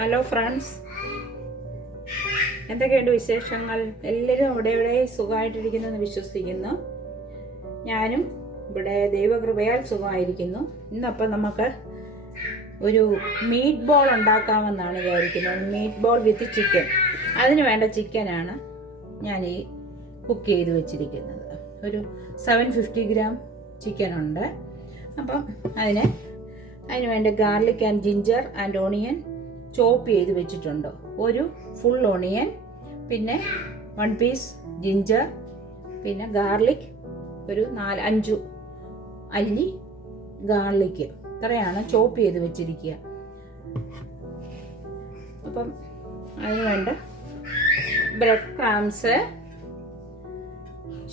Hello friends, എന്തൊക്കെയുണ്ട് വിശേഷങ്ങൾ? എല്ലാവരും ഇവിടെ സുഖമായിട്ടിരിക്കുന്നു എന്ന് വിശ്വസിക്കുന്നു. ഞാനും ഇവിടെ ദൈവകൃപയാൽ സുഖമായിരിക്കുന്നു. ഇന്നപ്പം നമുക്ക് ഒരു മീറ്റ് ബോൾ ഉണ്ടാക്കാമെന്നാണ് വിചാരിക്കുന്നത്. Meet ball with chicken. അതിന് വേണ്ട ചിക്കനാണ് ഞാൻ ഈ കുക്ക് ചെയ്ത് വെച്ചിരിക്കുന്നത്. ഒരു 750 ഗ്രാം ചിക്കനുണ്ട്. അപ്പം അതിന് വേണ്ട garlic and ginger and onion chop ചെയ്ത് വെച്ചിട്ടുണ്ട്. ഒരു ഫുൾ ഓണിയൻ, പിന്നെ 1 പീസ് ജിഞ്ചർ, പിന്നെ ഗാർലിക് ഒരു 4-5 അല്ലി ഗാർലിക്ക്, ഇത്രയാണ് ചോപ്പ് ചെയ്ത് വെച്ചിരിക്കുക. അപ്പം അതിന് വേണ്ട ബ്രെഡ് ക്രംസ്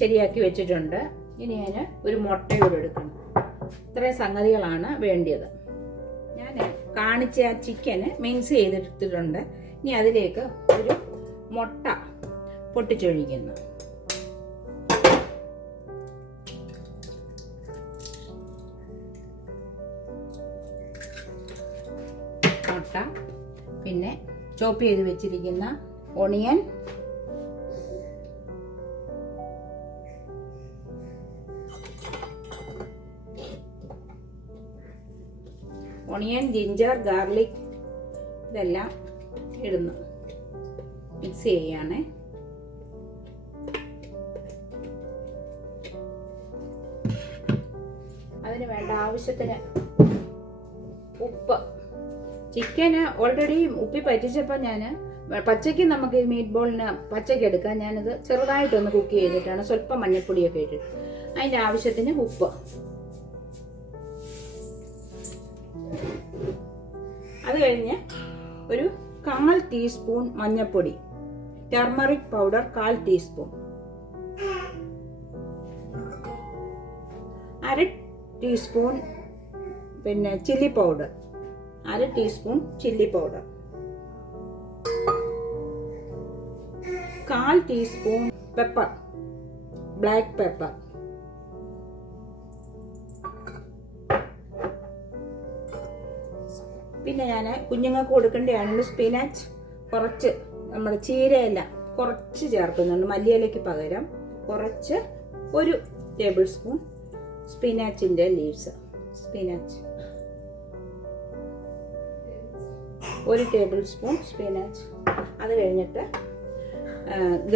ശരിയാക്കി വെച്ചിട്ടുണ്ട്. ഇനി ഞാൻ ഒരു മുട്ടയോട് എടുക്കണം. ഇത്രയും സംഗതികളാണ് വേണ്ടിയത്. ഞാൻ കാണിച്ച ആ ചിക്കന് മിക്സ് ചെയ്തെടുത്തിട്ടുണ്ട്. ഇനി അതിലേക്ക് ഒരു മുട്ട പൊട്ടിച്ചൊഴിക്കുന്നു. മുട്ട, പിന്നെ ചോപ്പ് ചെയ്ത് വെച്ചിരിക്കുന്ന ഓണിയൻ, ജിഞ്ചർ, ഗാർലിക് ഇതെല്ലാം ഇടുന്നു. മിക്സ് ചെയ്യാണ്. അതിന് വേണ്ട ആവശ്യത്തിന് ഉപ്പ്. ചിക്കന് ഓൾറെഡി ഉപ്പി പറ്റിച്ചപ്പോൾ ഞാൻ പച്ചയ്ക്ക് നമുക്ക് ഈ മീറ്റ് ബോളിന് പച്ചയ്ക്ക് എടുക്കാം. ഞാനത് ചെറുതായിട്ടൊന്ന് കുക്ക് ചെയ്തിട്ടാണ്, സ്വല്പം മഞ്ഞൾപ്പൊടിയൊക്കെ ഇട്ടിട്ട്. അതിൻ്റെ ആവശ്യത്തിന് ഉപ്പ്. അത് കഴിഞ്ഞ് ഒരു 1/4 ടീസ്പൂൺ മഞ്ഞൾപ്പൊടി, ടർമറിക് പൗഡർ 1/4 ടീസ്പൂൺ, 1/2 ടീസ്പൂൺ പിന്നെ chilli powder, 1/2 teaspoon chilli powder, 1/4 teaspoon pepper, black pepper, പിന്നെ ഞാൻ കുഞ്ഞുങ്ങൾക്ക് കൊടുക്കേണ്ടതാണെങ്കിൽ സ്പിനാച്ച് കുറച്ച്, നമ്മുടെ ചീരയില കുറച്ച് ചേർക്കുന്നുണ്ട്. മല്ലിയിലയ്ക്ക് പകരം കുറച്ച് 1 ടേബിൾ സ്പൂൺ സ്പിനാച്ചിൻ്റെ leaves, spinach 1 tablespoon spinach. അത് കഴിഞ്ഞിട്ട്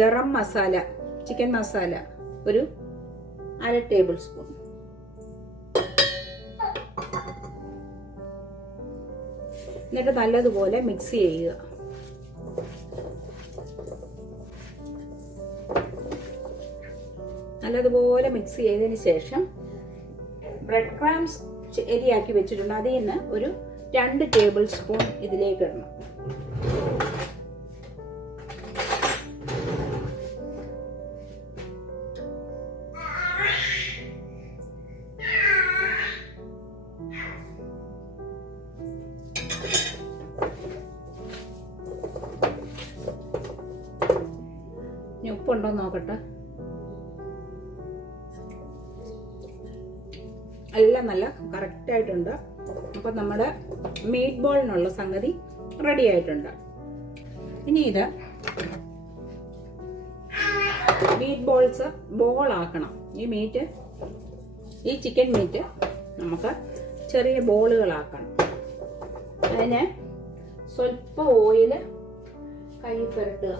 ഗരം മസാല, ചിക്കൻ മസാല ഒരു 1/2 ടേബിൾ സ്പൂൺ. എന്നിട്ട് നല്ലതുപോലെ മിക്സ് ചെയ്യുക. നല്ലതുപോലെ മിക്സ് ചെയ്തതിന് ശേഷം ബ്രെഡ് ക്രംസ് ശരിയാക്കി വെച്ചിട്ടുണ്ട്. അതിൽ നിന്ന് ഒരു 2 ടേബിൾ സ്പൂൺ ഇതിലേക്ക് ഇടണം. ഉപ്പുണ്ടോ നോക്കട്ടെ. എല്ലാം നല്ല കറക്റ്റ് ആയിട്ടുണ്ട്. അപ്പൊ നമ്മുടെ മീറ്റ് ബോളിനുള്ള സംഗതി റെഡി ആയിട്ടുണ്ട്. ഇനി ഇത് മീറ്റ് ബോൾസ് ബോളാക്കണം. ഈ ചിക്കൻ മീറ്റ് നമുക്ക് ചെറിയ ബോളുകളാക്കണം. അതിന് സ്വല്പം ഓയില് കൈ പുരട്ടുക.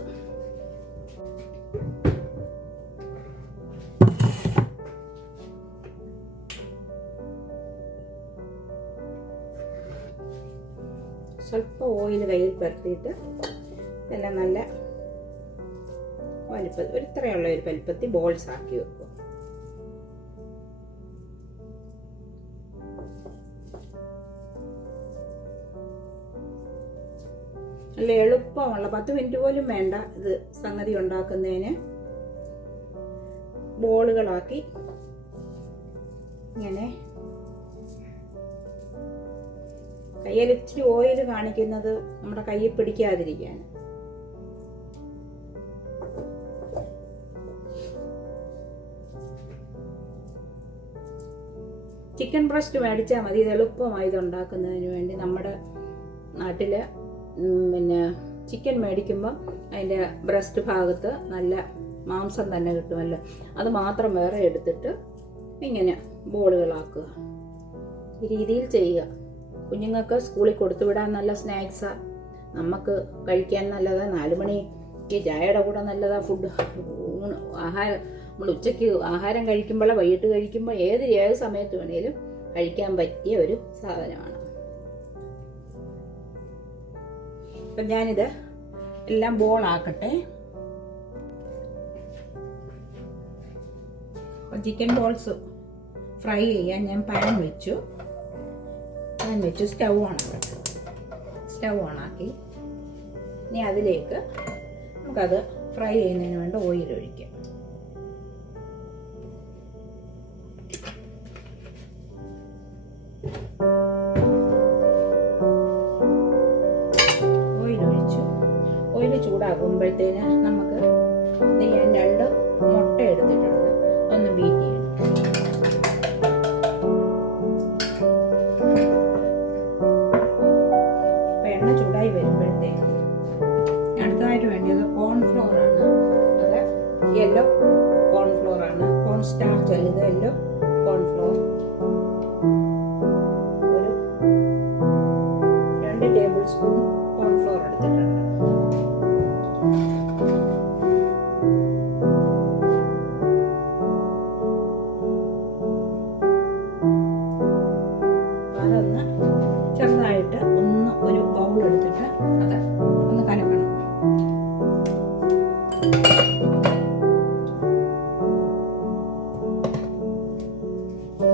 സ്വല്പം ഓയിൽ കയ്യിൽ പുരട്ടിയിട്ട് ഇതെല്ലാം നല്ല വലിപ്പത്തിൽ, ഇത്രയുള്ള ഒരു വലിപ്പത്തിൽ ബോൾസ് ആക്കി വെക്കും. നല്ല എളുപ്പമുള്ള 10 മിനിറ്റ് പോലും വേണ്ട ഇത് സംഗതി ഉണ്ടാക്കുന്നതിന്. ബോളുകളാക്കി ഇങ്ങനെ കയ്യിൽ ഇച്ചിരി ഓയിൽ കാണിക്കുന്നത് നമ്മുടെ കയ്യിൽ പിടിക്കാതിരിക്കാൻ. ചിക്കൻ ബ്രസ്റ്റ് മേടിച്ചാൽ മതി. ഇത് എളുപ്പമായി ഇത് ഉണ്ടാക്കുന്നതിന് വേണ്ടി. നമ്മുടെ നാട്ടിൽ പിന്നെ ചിക്കൻ മേടിക്കുമ്പോൾ അതിൻ്റെ ബ്രസ്റ്റ് ഭാഗത്ത് നല്ല മാംസം തന്നെ കിട്ടുമല്ലോ, അത് മാത്രം വേറെ എടുത്തിട്ട് ഇങ്ങനെ ബോളുകളാക്കുക. ഈ രീതിയിൽ ചെയ്യുക. കുഞ്ഞുങ്ങൾക്ക് സ്കൂളിൽ കൊടുത്തുവിടാൻ നല്ല സ്നാക്സാണ്, നമുക്ക് കഴിക്കാൻ നല്ലതാണ്, 4 മണിക്ക് ചായയുടെ കൂടെ നല്ലതാണ്. ഫുഡ് ആഹാരം നമ്മൾ ഉച്ചയ്ക്ക് ആഹാരം കഴിക്കുമ്പോൾ, വൈകിട്ട് കഴിക്കുമ്പോൾ, ഏത് സമയത്ത് വേണേലും കഴിക്കാൻ പറ്റിയ ഒരു സാധനമാണ്. അപ്പം ഞാനിത് എല്ലാം ബോളാക്കട്ടെ. ചിക്കൻ ബോൾസ് ഫ്രൈ ചെയ്യാൻ ഞാൻ പാൻ വെച്ചു. സ്റ്റൗ ഓണാക്കി ഇനി അതിലേക്ക് നമുക്കത് ഫ്രൈ ചെയ്യുന്നതിന് വേണ്ട ഓയിൽ ഒഴിക്കാം. ഓയിൽ ചൂടാകുമ്പോഴത്തേന് നമുക്ക് ഞാൻ 2 മുട്ട എടുത്തിട്ടുണ്ട്, ഒന്ന് ബീറ്റ് ചെയ്യണം. എണ്ണ ചൂടായി വരുമ്പോഴത്തേക്ക് അടുത്തതായിട്ട് വേണ്ടത് കോൺഫ്ലോർ ആണ്. അത് യെല്ലോ കോൺഫ്ലോർ ആണ്, കോൺ സ്റ്റാർച്ച് അല്ല, ഇത് യെല്ലോ കോൺഫ്ലോർ. ഒരു 2 ടേബിൾ സ്പൂൺ കോൺഫ്ലോർ എടുത്തിട്ടുണ്ട്. അതൊന്ന് ചെറുതായിട്ട് ഒരു ബൗൾ എടുത്തിട്ട് അത് ഒന്ന് കലക്കണം.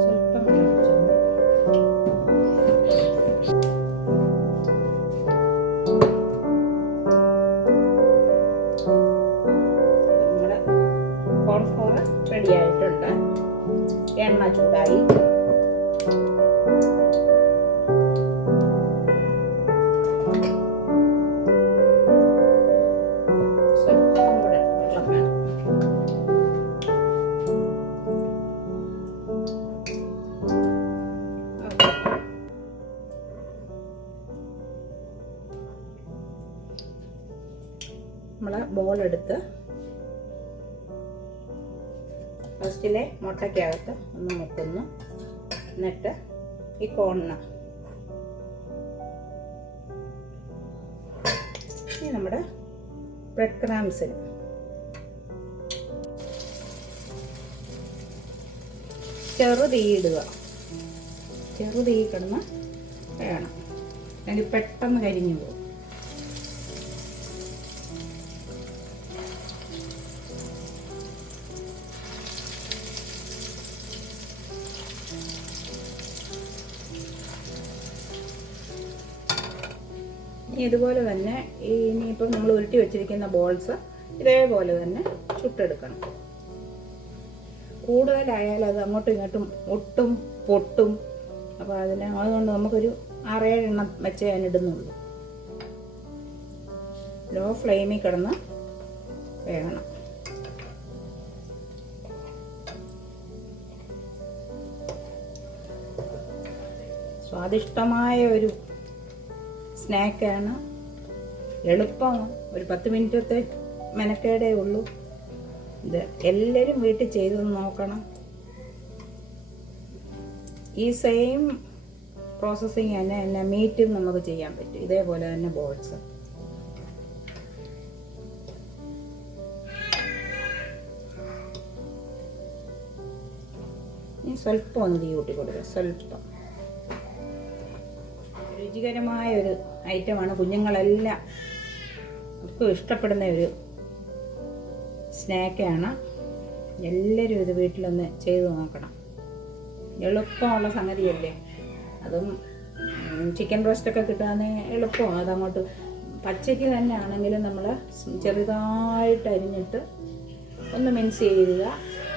സ്വല്പം വെള്ളം ഒഴിച്ചൊന്ന് നമ്മുടെ കോൺഫ്ലോർ റെഡി ആയിട്ടുണ്ട്. എണ്ണ ചൂടായി. നമ്മൾ ബോൾ എടുത്ത് ഫസ്റ്റിലെ മുട്ടയ്ക്കകത്ത് ഒന്ന് മുക്കുന്നു. എന്നിട്ട് ഈ കോണിന് നമ്മുടെ ബ്രെഡ് ക്രംസിന് ചെറുതീ ഇടുക. ചെറുതീ കിടന്ന് വേണം, അല്ലെങ്കിൽ പെട്ടെന്ന് കരിഞ്ഞു പോകും. ഇതുപോലെ തന്നെ ഇനിയിപ്പം നമ്മൾ ഉരുട്ടി വെച്ചിരിക്കുന്ന ബോൾസ് ഇതേപോലെ തന്നെ ചുട്ടെടുക്കണം. കൂടുതലായാൽ അത് അങ്ങോട്ടും ഇങ്ങോട്ടും ഒട്ടും പൊട്ടും. അപ്പോൾ അതുകൊണ്ട് നമുക്കൊരു 6-7 എണ്ണം വെച്ച് ഞാൻ ഇടുന്നുള്ളൂ. ലോ ഫ്ലെയിമിൽ കിടന്ന് വേകണം. സ്വാദിഷ്ടമായ ഒരു സ്നാക്കാണ്. എളുപ്പം, ഒരു 10 മിനിറ്റത്തെ മെനക്കേടേ ഉള്ളൂ. ഇത് എല്ലാവരും വീട്ടിൽ ചെയ്ത് നോക്കണം. ഈ സെയിം പ്രോസസ്സിങ് തന്നെ മീറ്റും നമുക്ക് ചെയ്യാൻ പറ്റും. ഇതേപോലെ തന്നെ ബോൾസ്. ഇനി സ്വല്പം ഒന്ന് തീ കൂട്ടി കൊടുക്കുക. സ്വല്പം രുചികരമായ ഒരു ഐറ്റമാണ്. കുഞ്ഞുങ്ങളെല്ലാം ഒക്കെ ഇഷ്ടപ്പെടുന്ന ഒരു സ്നാക്കാണ്. എല്ലാവരും ഇത് വീട്ടിലൊന്ന് ചെയ്ത് നോക്കണം. എളുപ്പമുള്ള സംഗതിയല്ലേ. അതും ചിക്കൻ ബ്രസ്റ്റൊക്കെ കിട്ടുകയാണെങ്കിൽ എളുപ്പമാണ്. അതങ്ങോട്ട് പച്ചയ്ക്ക് തന്നെ ആണെങ്കിലും നമ്മൾ ചെറുതായിട്ട് അരിഞ്ഞിട്ട് ഒന്ന് മിക്സ് ചെയ്യുക.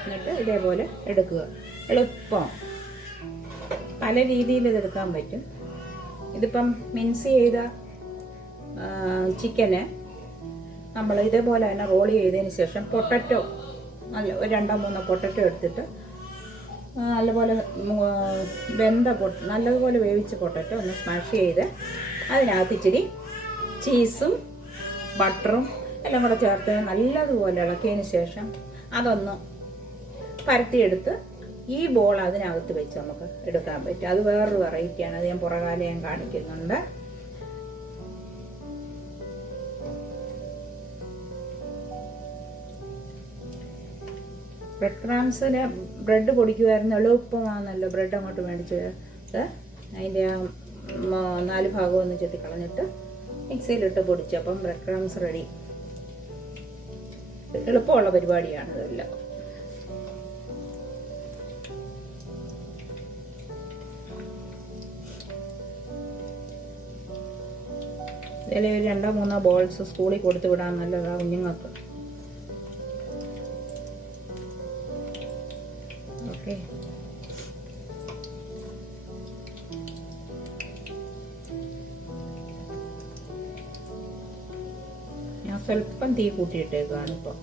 എന്നിട്ട് ഇതേപോലെ എടുക്കുക. എളുപ്പം പല രീതിയിൽ ഇതെടുക്കാൻ പറ്റും. ഇതിപ്പം മിക്സ് ചെയ്ത ചിക്കന് നമ്മൾ ഇതേപോലെ തന്നെ റോൾ ചെയ്തതിന് ശേഷം പൊട്ടറ്റോ നല്ല ഒരു 2-3 പൊട്ടറ്റോ എടുത്തിട്ട് നല്ലപോലെ നല്ലതുപോലെ വേവിച്ച പൊട്ടറ്റോ ഒന്ന് സ്മാഷ് ചെയ്ത് അതിനകത്ത് ഇച്ചിരി ചീസും ബട്ടറും എല്ലാം കൂടെ ചേർത്ത് നല്ലതുപോലെ ഇളക്കിയതിന് ശേഷം അതൊന്ന് പരത്തിയെടുത്ത് ഈ ബോൾ അതിനകത്ത് വെച്ച് നമുക്ക് എടുക്കാൻ പറ്റും. അത് വേറൊരു വെറൈറ്റിയാണ്. അത് ഞാൻ പുറകാലം ഞാൻ കാണിക്കുന്നുണ്ട്. ബ്രെഡ് ക്രംസിന് ബ്രെഡ് പൊടിക്കുമായിരുന്നു, എളുപ്പമാണെന്നല്ലോ. ബ്രെഡ് അങ്ങോട്ട് മേടിച്ചത് അതിൻ്റെ 4 ഭാഗം ഒന്ന് ചെത്തിക്കളഞ്ഞിട്ട് മിക്സിയിലിട്ട് പൊടിച്ചു. അപ്പം ബ്രെഡ് ക്രംസ് റെഡി. എളുപ്പമുള്ള പരിപാടിയാണ് ഇതെല്ലാം. ഇതിൽ 2-3 ബോൾസ് സ്കൂളിൽ കൊടുത്തു വിടാൻ നല്ലതാണ് കുഞ്ഞുങ്ങൾക്ക്. ഓക്കെ, ഞാൻ സ്വല്പം തീ കൂട്ടിയിട്ടേക്കാണ് ഇപ്പോൾ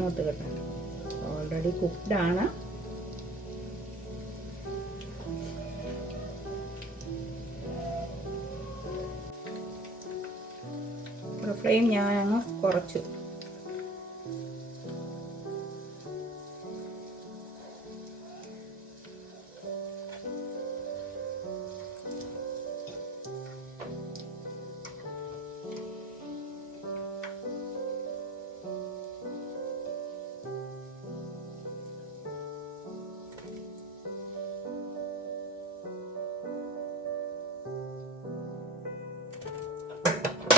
മൂത്ത് കിട്ടാൻ. ഓൾറെഡി കുക്ക്ഡാണ്. ഫ്ലെയിം ഞാൻ അങ്ങ് കുറച്ചു.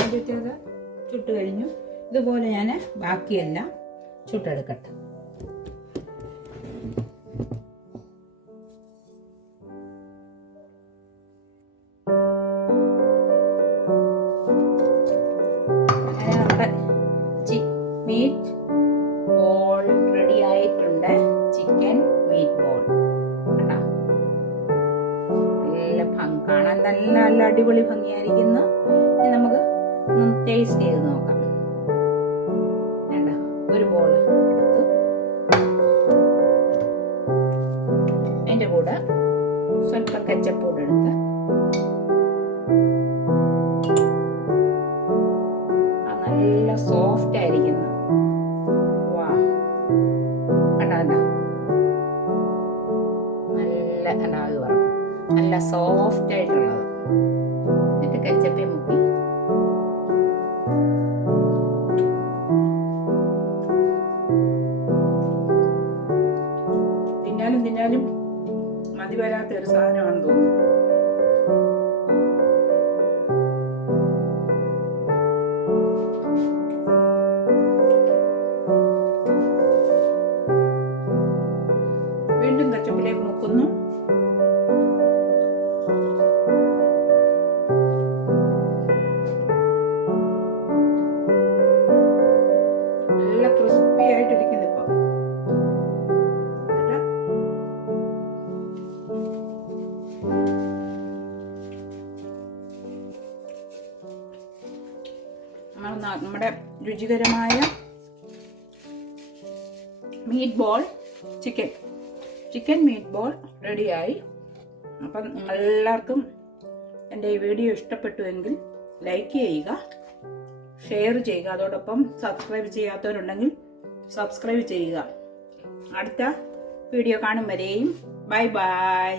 ആദ്യത്തേത് ചുട്ട് കഴിഞ്ഞു. ഇതുപോലെ ഞാൻ ബാക്കിയെല്ലാം ചുട്ടെടുക്കട്ടെ. നമ്മുടെ മീറ്റ് ബോൾ റെഡി ആയിട്ടുണ്ട്. ചിക്കൻ മീറ്റ് ബോൾ കണ്ടോ, നല്ല കാണാൻ നല്ല അടിപൊളി ഭംഗിയായിരിക്കുന്നു. നമുക്ക് ടേസ്റ്റ് ചെയ്ത് നോക്കാം. വേണ്ട, ഒരു ബോൾ എടുത്തു. അതിൻ്റെ കൂടെ സ്വല്പം കെച്ചപ്പ് കൂടെ എടുത്ത് നല്ല സോഫ്റ്റ് ആയിരിക്കുന്നു. വാ, കണ്ടോ, നല്ല അനാവ് പറഞ്ഞു, നല്ല സോഫ്റ്റ് ആയിട്ടുള്ളത്. എന്നിട്ട് കെച്ചപ്പേ മുക്കി തിന്നാലും മതി വരാത്ത ഒരു സാധനമാണെന്ന് തോന്നുന്നു. വീണ്ടും കച്ചപ്പിലേക്ക് മുക്കുന്നു. നല്ല ക്രിസ്പി ആയിട്ടിരിക്കുന്നു ഇപ്പൊ. നമ്മുടെ രുചികരമായ meet ball chicken meet ball റെഡിയായി. അപ്പം എല്ലാവർക്കും എൻ്റെ ഈ വീഡിയോ ഇഷ്ടപ്പെട്ടുവെങ്കിൽ ലൈക്ക് ചെയ്യുക, ഷെയർ ചെയ്യുക. അതോടൊപ്പം സബ്സ്ക്രൈബ് ചെയ്യാത്തവരുണ്ടെങ്കിൽ സബ്സ്ക്രൈബ് ചെയ്യുക. അടുത്ത വീഡിയോ കാണും വരെയും ബൈ ബൈ.